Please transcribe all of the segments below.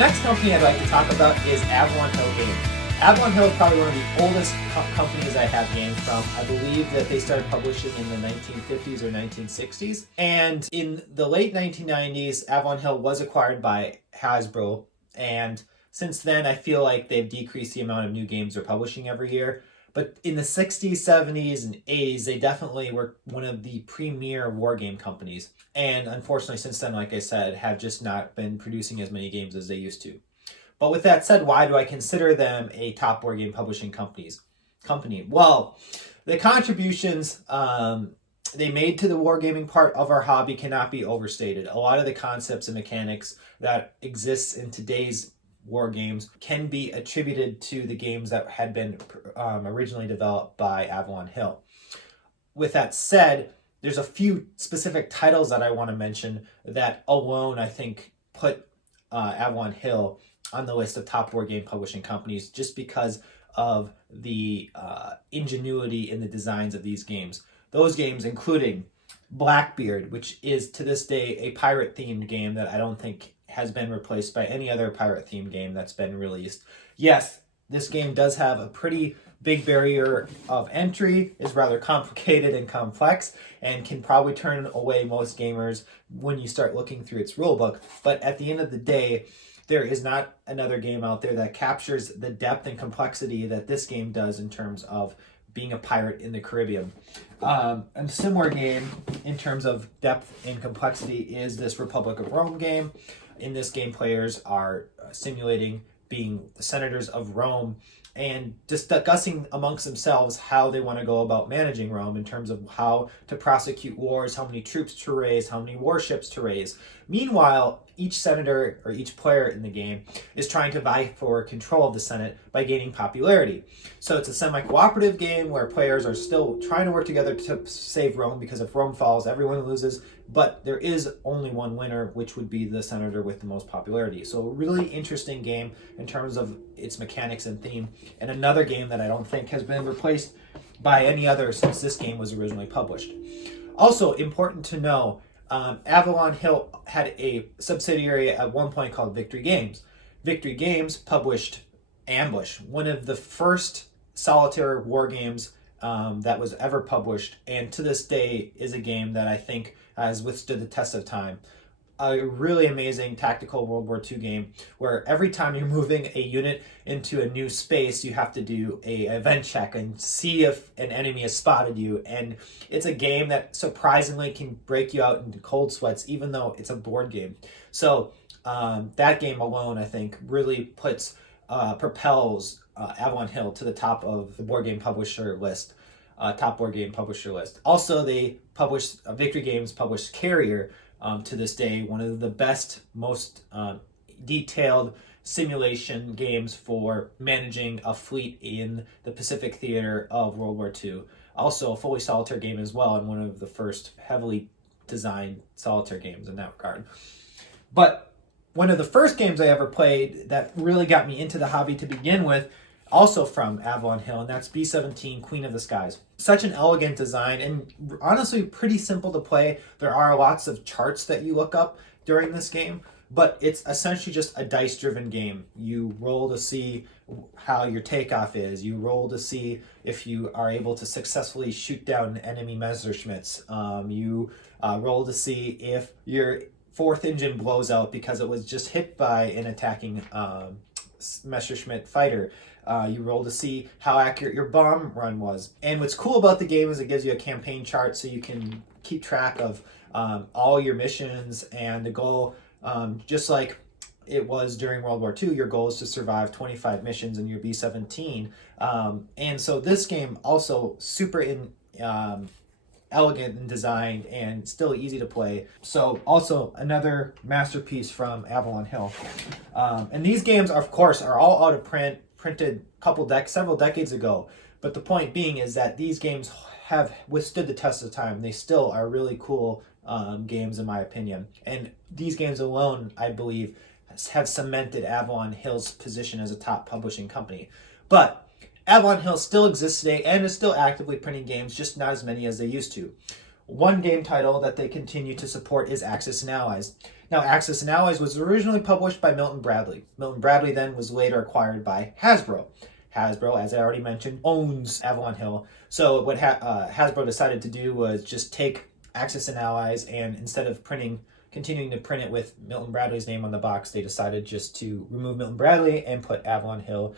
Next company I'd like to talk about is Avalon Hill Games. Avalon Hill is probably one of the oldest companies I have games from. I believe that they started publishing in the 1950s or 1960s. And in the late 1990s, Avalon Hill was acquired by Hasbro. And since then, I feel like they've decreased the amount of new games they're publishing every year. But in the 60s, 70s, and 80s, they definitely were one of the premier war game companies. And unfortunately, since then, like I said, have just not been producing as many games as they used to. But with that said, why do I consider them a top board game publishing company? Well, the contributions they made to the wargaming part of our hobby cannot be overstated. A lot of the concepts and mechanics that exists in today's war games can be attributed to the games that had been originally developed by Avalon Hill. With that said, there's a few specific titles that I want to mention that alone I think put Avalon Hill on the list of top board game publishing companies just because of the ingenuity in the designs of these games. Those games including Blackbeard, which is to this day a pirate-themed game that I don't think has been replaced by any other pirate-themed game that's been released. Yes, this game does have a pretty big barrier of entry, is rather complicated and complex, and can probably turn away most gamers when you start looking through its rulebook. But at the end of the day, there is not another game out there that captures the depth and complexity that this game does in terms of being a pirate in the Caribbean. A similar game in terms of depth and complexity is this Republic of Rome game. In this game, players are simulating being the senators of Rome and discussing amongst themselves how they want to go about managing Rome in terms of how to prosecute wars, how many troops to raise, how many warships to raise. Meanwhile, each senator or each player in the game is trying to vie for control of the Senate by gaining popularity. So it's a semi-cooperative game where players are still trying to work together to save Rome, because if Rome falls, everyone loses. But there is only one winner, which would be the senator with the most popularity. So a really interesting game in terms of its mechanics and theme, and another game that I don't think has been replaced by any other since this game was originally published. Also important to know, Avalon Hill had a subsidiary at one point called Victory Games. Victory Games published Ambush, one of the first solitaire war games that was ever published, and to this day is a game that I think has withstood the test of time. A really amazing tactical World War II game where every time you're moving a unit into a new space, you have to do a event check and see if an enemy has spotted you. And it's a game that surprisingly can break you out into cold sweats, even though it's a board game. So that game alone, I think, really propels Avalon Hill to the top of the board game publisher list. Top board game publisher list. Also, they published Victory Games published Carrier. To this day, one of the best, most detailed simulation games for managing a fleet in the Pacific theater of World War II. Also a fully solitaire game as well, and one of the first heavily designed solitaire games in that regard. But one of the first games I ever played that really got me into the hobby to begin with, also from Avalon Hill, and that's B-17 Queen of the Skies. Such an elegant design and honestly pretty simple to play. There are lots of charts that you look up during this game, but it's essentially just a dice-driven game. You roll to see how your takeoff is. You roll to see if you are able to successfully shoot down enemy Messerschmitts. You roll to see if your fourth engine blows out because it was just hit by an attacking Messerschmitt fighter. You roll to see how accurate your bomb run was. And what's cool about the game is it gives you a campaign chart so you can keep track of all your missions and the goal. Just like it was during World War II, your goal is to survive 25 missions in your B-17. And so this game also super elegant and designed and still easy to play. So also another masterpiece from Avalon Hill. And these games, of course, are all out of print, printed several decades ago. But the point being is that these games have withstood the test of time. They still are really cool games in my opinion. And these games alone, I believe, have cemented Avalon Hill's position as a top publishing company. But Avalon Hill still exists today and is still actively printing games, just not as many as they used to. One game title that they continue to support is Axis and Allies. Now, Axis and Allies was originally published by Milton Bradley. Milton Bradley then was later acquired by Hasbro. Hasbro, as I already mentioned, owns Avalon Hill. So what Hasbro decided to do was just take Axis and Allies, and instead of continuing to print it with Milton Bradley's name on the box, they decided just to remove Milton Bradley and put Avalon Hill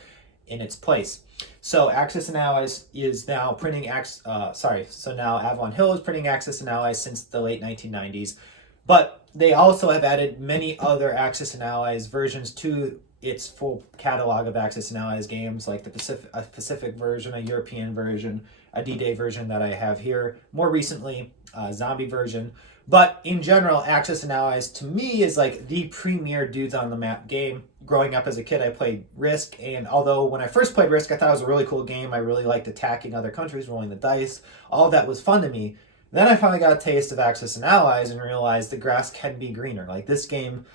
in its place. So Axis and Allies is now printing so now Avalon Hill is printing Axis and Allies since the late 1990s. But they also have added many other Axis and Allies versions to its full catalog of Axis and Allies games, like the Pacific version, a European version, a D-Day version that I have here, more recently, a zombie version. But in general, Axis and Allies to me is like the premier dudes on the map game. Growing up as a kid, I played Risk, and although when I first played Risk, I thought it was a really cool game. I really liked attacking other countries, rolling the dice. All of that was fun to me. Then I finally got a taste of Axis and Allies and realized the grass can be greener. Like, this game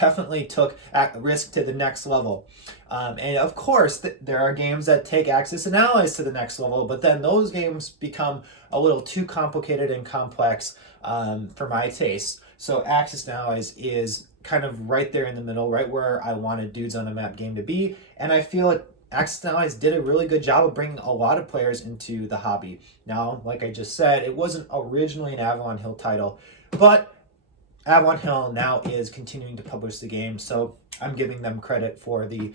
definitely took Risk to the next level. And of course, there are games that take Axis and Allies to the next level, but then those games become a little too complicated and complex for my taste. So Axis and Allies is kind of right there in the middle, right where I wanted Dudes on the Map game to be. And I feel like Axis and Allies did a really good job of bringing a lot of players into the hobby. Now, like I just said, it wasn't originally an Avalon Hill title, but Avalon Hill now is continuing to publish the game, so I'm giving them credit for the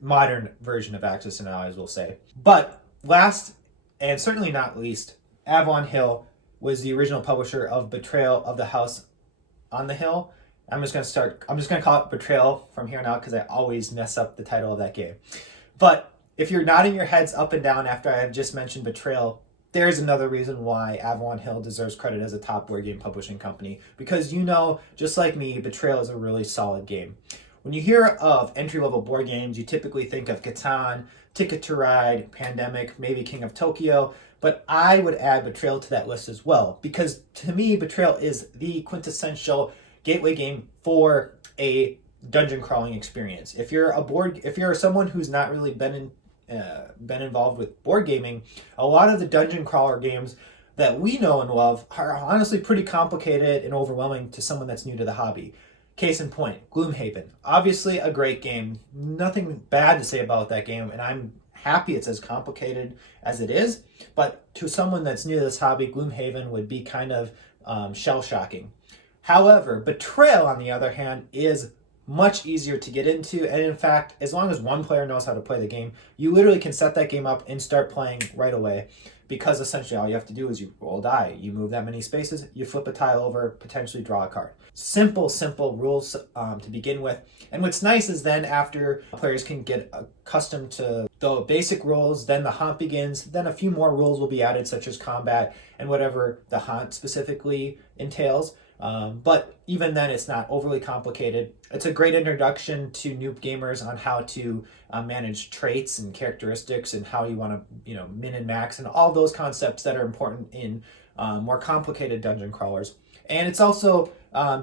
modern version of Axis and Allies, we'll say. But last, and certainly not least, Avalon Hill was the original publisher of Betrayal of the House on the Hill. I'm just going to call it Betrayal from here on out because I always mess up the title of that game. But if you're nodding your heads up and down after I have just mentioned Betrayal, there's another reason why Avalon Hill deserves credit as a top board game publishing company. Because just like me, Betrayal is a really solid game. When you hear of entry-level board games, you typically think of Catan, Ticket to Ride, Pandemic, maybe King of Tokyo, but I would add Betrayal to that list as well. Because to me, Betrayal is the quintessential gateway game for a dungeon crawling experience. If you're someone who's not really been involved with board gaming, a lot of the dungeon crawler games that we know and love are honestly pretty complicated and overwhelming to someone that's new to the hobby. Case in point, Gloomhaven. Obviously a great game. Nothing bad to say about that game, and I'm happy it's as complicated as it is. But to someone that's new to this hobby, Gloomhaven would be kind of shell-shocking. However, Betrayal, on the other hand, is much easier to get into, and in fact, as long as one player knows how to play the game, you literally can set that game up and start playing right away, because essentially all you have to do is you roll a die, you move that many spaces, you flip a tile over, potentially draw a card. Simple rules to begin with. And what's nice is then after players can get accustomed to the basic rules, then the haunt begins, then a few more rules will be added, such as combat and whatever the haunt specifically entails. But even then, it's not overly complicated. It's a great introduction to new gamers on how to manage traits and characteristics and how you want to, min and max and all those concepts that are important in more complicated dungeon crawlers. And it's also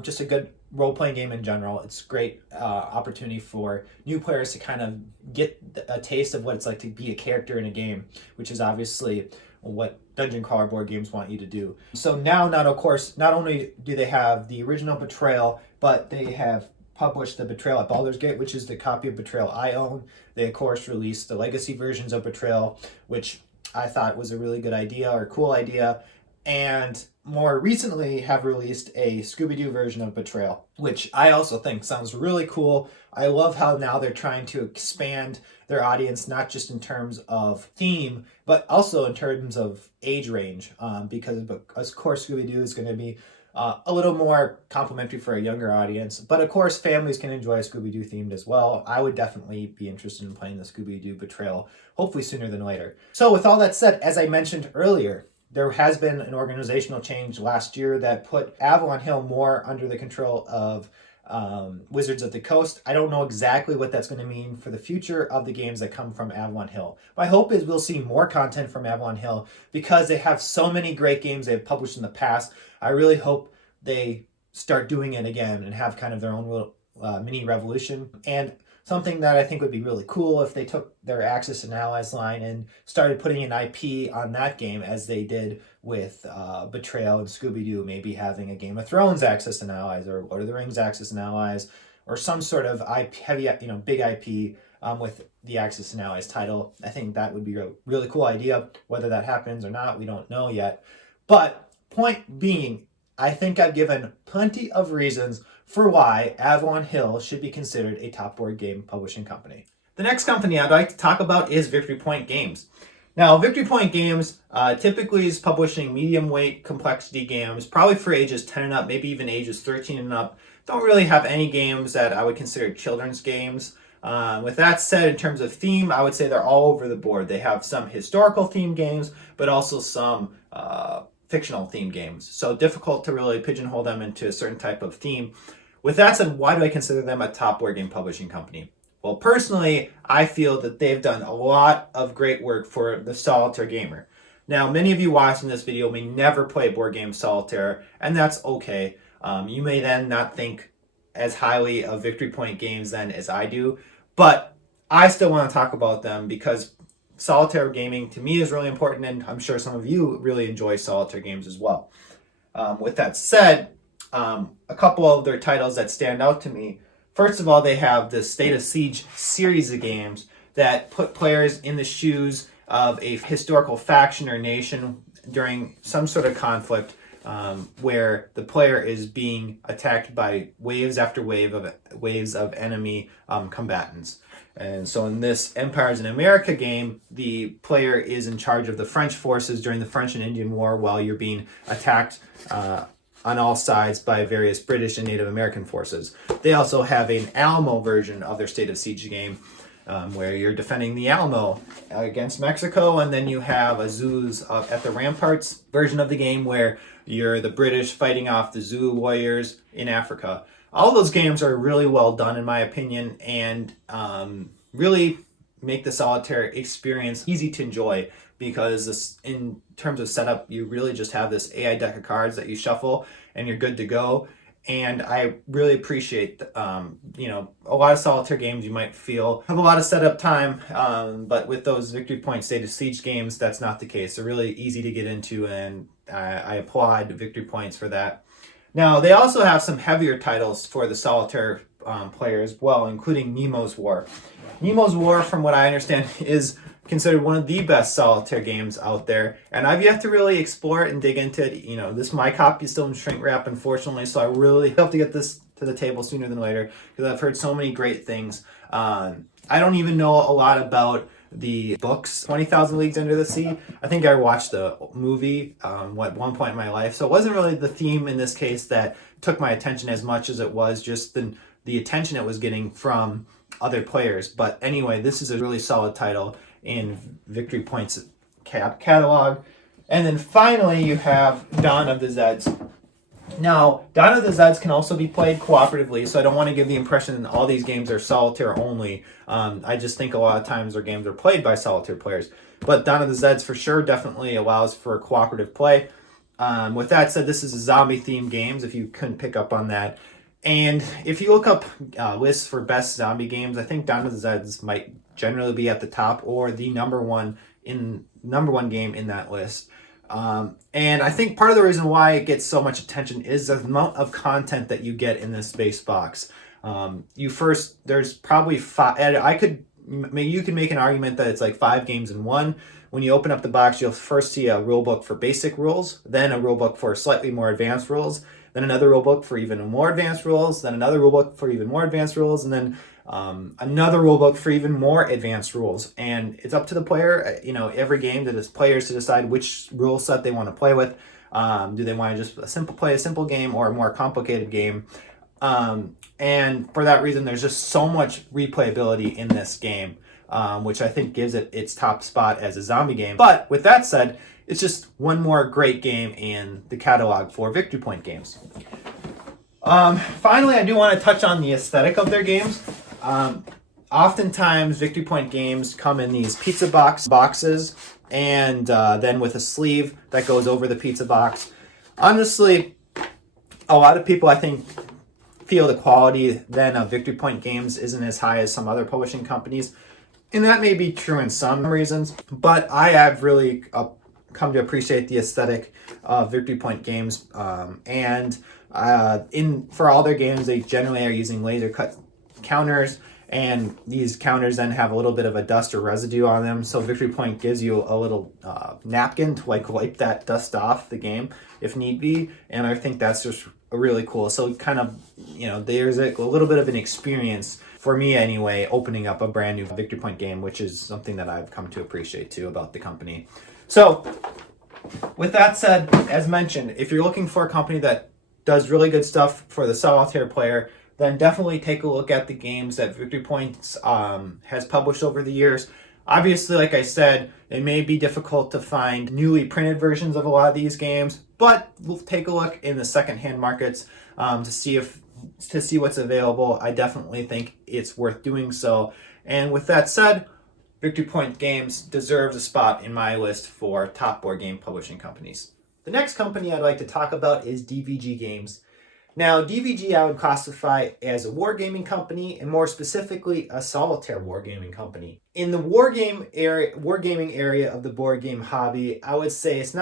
just a good role-playing game in general. It's a great opportunity for new players to kind of get a taste of what it's like to be a character in a game, which is obviously what dungeon crawler board games want you to do. So now, not only do they have the original Betrayal, but they have published the Betrayal at Baldur's Gate, which is the copy of Betrayal I own. They, of course, released the legacy versions of Betrayal, which I thought was a really good idea or cool idea. And more recently have released a Scooby-Doo version of Betrayal, which I also think sounds really cool. I love how now they're trying to expand their audience, not just in terms of theme, but also in terms of age range, because of course Scooby-Doo is going to be a little more complimentary for a younger audience. But of course, families can enjoy a Scooby-Doo themed as well. I would definitely be interested in playing the Scooby-Doo Betrayal, hopefully sooner than later. So with all that said, as I mentioned earlier, there has been an organizational change last year that put Avalon Hill more under the control of Wizards of the Coast. I don't know exactly what that's going to mean for the future of the games that come from Avalon Hill. My hope is we'll see more content from Avalon Hill because they have so many great games they've published in the past. I really hope they start doing it again and have kind of their own Mini Revolution. And something that I think would be really cool if they took their Axis and Allies line and started putting an IP on that game as they did with Betrayal and Scooby-Doo, maybe having a Game of Thrones Axis and Allies or Lord of the Rings Axis and Allies, or some sort of heavy, big IP with the Axis and Allies title. I think that would be a really cool idea. Whether that happens or not, we don't know yet. But point being, I think I've given plenty of reasons for why Avalon Hill should be considered a top board game publishing company. The next company I'd like to talk about is Victory Point Games. Now, Victory Point Games typically is publishing medium weight complexity games, probably for ages 10 and up, maybe even ages 13 and up. Don't really have any games that I would consider children's games. With that said, in terms of theme, I would say they're all over the board. They have some historical themed games, but also some fictional themed games. So difficult to really pigeonhole them into a certain type of theme. With that said, why do I consider them a top board game publishing company? Well, personally, I feel that they've done a lot of great work for the solitaire gamer. Now, many of you watching this video may never play board game solitaire, and that's okay. You may then not think as highly of Victory Point Games then as I do, but I still want to talk about them because solitaire gaming to me is really important, and I'm sure some of you really enjoy solitaire games as well. With that said, a couple of their titles that stand out to me. First of all, they have the State of Siege series of games that put players in the shoes of a historical faction or nation during some sort of conflict where the player is being attacked by waves after waves of enemy combatants. And so in this Empires in America game, the player is in charge of the French forces during the French and Indian War while you're being attacked on all sides by various British and Native American forces. They also have an Alamo version of their State of Siege game where you're defending the Alamo against Mexico, and then you have a Zulus at the Ramparts version of the game where you're the British fighting off the Zulu warriors in Africa. All those games are really well done in my opinion, and really make the solitaire experience easy to enjoy because this, in terms of setup, you really just have this AI deck of cards that you shuffle and you're good to go. And I really appreciate, a lot of solitaire games you might feel have a lot of setup time, but with those Victory Point State of Siege games, that's not the case. They're really easy to get into, and I applaud Victory Points for that. Now, they also have some heavier titles for the solitaire player as well, including Nemo's War. Nemo's War, from what I understand, is considered one of the best solitaire games out there, and I've yet to really explore it and dig into it. My copy is still in shrink wrap, unfortunately, so I really hope to get this to the table sooner than later because I've heard so many great things. I don't even know a lot about the books 20,000 Leagues Under the Sea. I think I watched the movie at one point in my life, so it wasn't really the theme in this case that took my attention as much as it was just the attention it was getting from other players. But anyway, this is a really solid title in Victory Point's catalog. And then finally you have Dawn of the Zeds. Now, Dawn of the Zeds can also be played cooperatively, so I don't want to give the impression that all these games are solitaire only. I just think a lot of times their games are played by solitaire players. But Dawn of the Zeds for sure definitely allows for cooperative play. With that said, this is a zombie-themed games, if you couldn't pick up on that. And if you look up lists for best zombie games, I think Dawn of the Zeds might generally be at the top or the number one game in that list. And I think part of the reason why it gets so much attention is the amount of content that you get in this base box. There's probably five. You could make an argument that it's like 5 games in one. When you open up the box, you'll first see a rule book for basic rules, then a rule book for slightly more advanced rules, then another rule book for even more advanced rules, then another rule book for even more advanced rules, and then another rule book for even more advanced rules. And it's up to the player, every game that is players to decide which rule set they want to play with. Do they want to just play a simple game or a more complicated game? And for that reason, there's just so much replayability in this game, which I think gives it its top spot as a zombie game. But with that said, it's just one more great game in the catalog for Victory Point Games. Finally, I do want to touch on the aesthetic of their games. Oftentimes, Victory Point games come in these pizza boxes and then with a sleeve that goes over the pizza box. Honestly, a lot of people, I think, feel the quality then of Victory Point games isn't as high as some other publishing companies. And that may be true in some reasons, but I have really come to appreciate the aesthetic of Victory Point games. For all their games, they generally are using laser cut counters, and these counters then have a little bit of a dust or residue on them. So Victory Point gives you a little napkin to like wipe that dust off the game if need be. And I think that's just really cool. So kind of, there's a little bit of an experience for me anyway, opening up a brand new Victory Point game, which is something that I've come to appreciate too about the company. So with that said, as mentioned, if you're looking for a company that does really good stuff for the solitaire player, then definitely take a look at the games that Victory Point has published over the years. Obviously, like I said, it may be difficult to find newly printed versions of a lot of these games, but we'll take a look in the secondhand markets to see what's available. I definitely think it's worth doing so. And with that said, Victory Point Games deserves a spot in my list for top board game publishing companies. The next company I'd like to talk about is DVG Games. Now, DVG I would classify as a wargaming company, and more specifically, a solitaire wargaming company. In the wargaming area of the board game hobby, I would say it's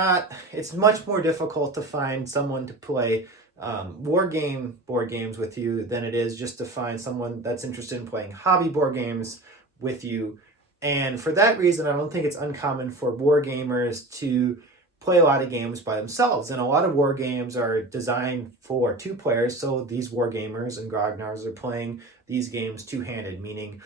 much more difficult to find someone to play board games with you than it is just to find someone that's interested in playing hobby board games with you. And for that reason, I don't think it's uncommon for war gamers to play a lot of games by themselves. And a lot of war games are designed for two players. So these war gamers and grognards are playing these games two-handed, meaning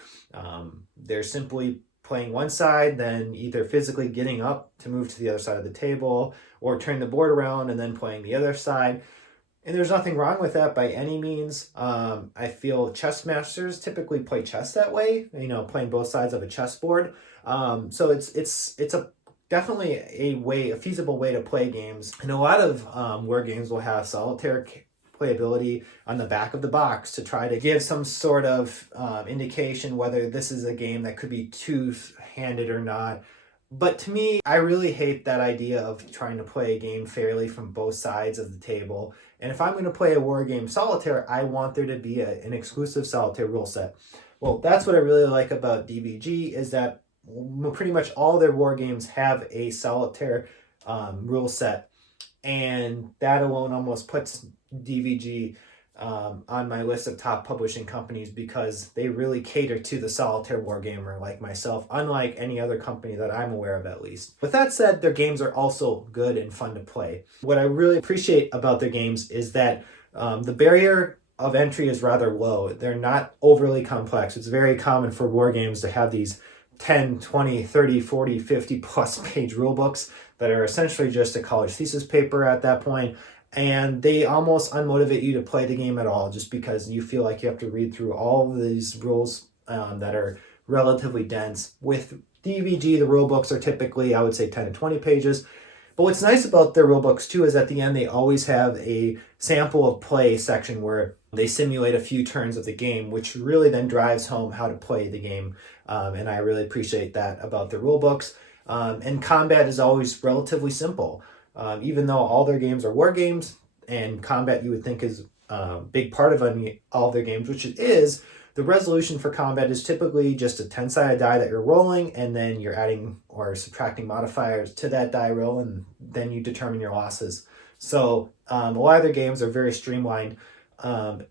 they're simply playing one side, then either physically getting up to move to the other side of the table, or turn the board around and then playing the other side. And there's nothing wrong with that by any means. I feel chess masters typically play chess that way, playing both sides of a chessboard. So it's definitely a feasible way to play games. And a lot of war games will have solitaire playability on the back of the box to try to give some sort of indication whether this is a game that could be two-handed or not. But to me, I really hate that idea of trying to play a game fairly from both sides of the table. And if I'm going to play a war game solitaire, I want there to be an exclusive solitaire rule set. Well, that's what I really like about DVG, is that pretty much all their war games have a solitaire rule set. And that alone almost puts DVG on my list of top publishing companies, because they really cater to the solitaire wargamer like myself, unlike any other company that I'm aware of at least. With that said, their games are also good and fun to play. What I really appreciate about their games is that the barrier of entry is rather low. They're not overly complex. It's very common for war games to have these 10, 20, 30, 40, 50 plus page rule books that are essentially just a college thesis paper at that point. And they almost unmotivate you to play the game at all, just because you feel like you have to read through all of these rules that are relatively dense. With DVG, the rule books are typically, I would say, 10 to 20 pages. But what's nice about their rule books, too, is at the end, they always have a sample of play section where they simulate a few turns of the game, which really then drives home how to play the game. And I really appreciate that about the rule books. And combat is always relatively simple. Even though all their games are war games, and combat you would think is a big part of all their games, which it is, the resolution for combat is typically just a 10-sided die that you're rolling, and then you're adding or subtracting modifiers to that die roll, and then you determine your losses. So a lot of their games are very streamlined.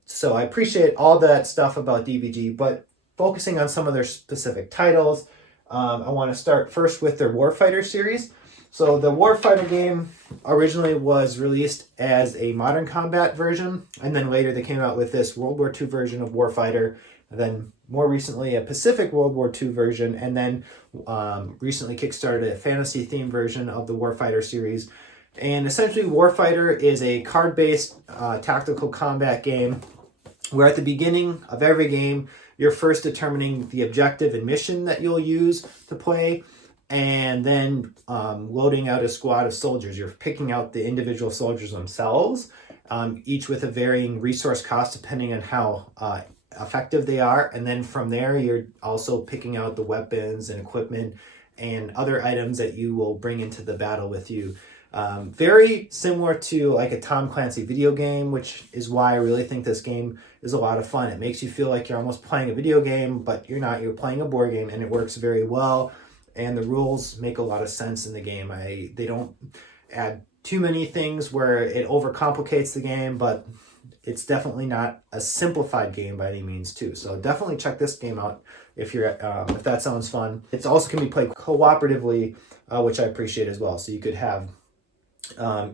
So I appreciate all that stuff about DVG, but focusing on some of their specific titles, I want to start first with their Warfighter series. So the Warfighter game originally was released as a modern combat version, and then later they came out with this World War II version of Warfighter, and then more recently a Pacific World War II version, and then recently kickstarted a fantasy-themed version of the Warfighter series. And essentially Warfighter is a card-based tactical combat game where at the beginning of every game, you're first determining the objective and mission that you'll use to play, and then loading out a squad of soldiers. You're picking out the individual soldiers themselves, each with a varying resource cost depending on how effective they are. And then from there, you're also picking out the weapons and equipment and other items that you will bring into the battle with you. Very similar to like a Tom Clancy video game, which is why I really think this game is a lot of fun. It makes you feel like you're almost playing a video game, but you're not. You're playing a board game, and it works very well. And the rules make a lot of sense in the game. They don't add too many things where it overcomplicates the game, but it's definitely not a simplified game by any means too. So definitely check this game out if that sounds fun. It's also can be played cooperatively, which I appreciate as well. So you could have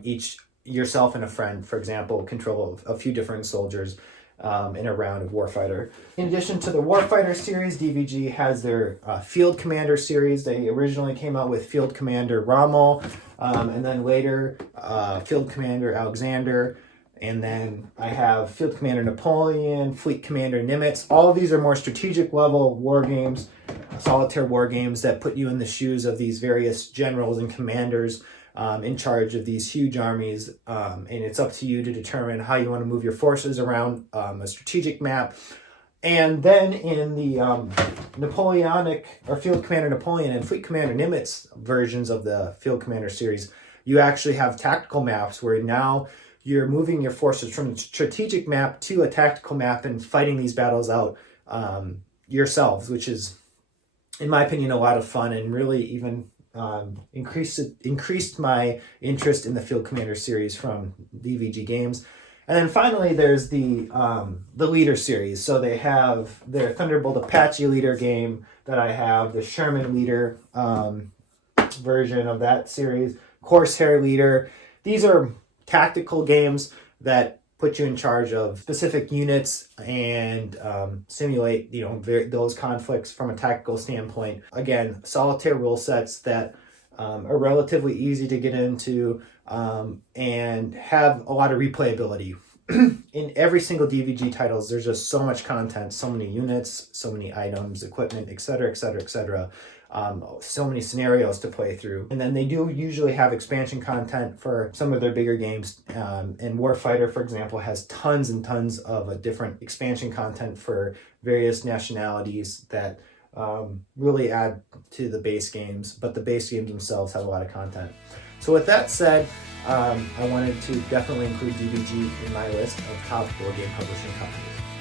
each yourself and a friend, for example, control a few different soldiers in a round of Warfighter. In addition to the Warfighter series, DVG has their Field Commander series. They originally came out with Field Commander Rommel, and then later Field Commander Alexander, and then I have Field Commander Napoleon, Fleet Commander Nimitz. All of these are more strategic level war games, solitaire war games that put you in the shoes of these various generals and commanders in charge of these huge armies, and it's up to you to determine how you want to move your forces around a strategic map. And then in the Napoleonic, or Field Commander Napoleon and Fleet Commander Nimitz versions of the Field Commander series, you actually have tactical maps where now you're moving your forces from a strategic map to a tactical map and fighting these battles out yourselves, which is, in my opinion, a lot of fun, and really even increased my interest in the Field Commander series from DVG Games. And then finally, there's the Leader series. So they have their Thunderbolt Apache Leader game that I have, the Sherman Leader version of that series, Corsair Leader. These are tactical games that put you in charge of specific units and simulate, those conflicts from a tactical standpoint. Again, solitaire rule sets that are relatively easy to get into and have a lot of replayability. In every single DVG titles, there's just so much content, so many units, so many items, equipment, etc., etc., etc. So many scenarios to play through. And then they do usually have expansion content for some of their bigger games. And Warfighter, for example, has tons and tons of different expansion content for various nationalities that really add to the base games, but the base games themselves have a lot of content. So with that said, I wanted to definitely include DVG in my list of top board game publishing companies.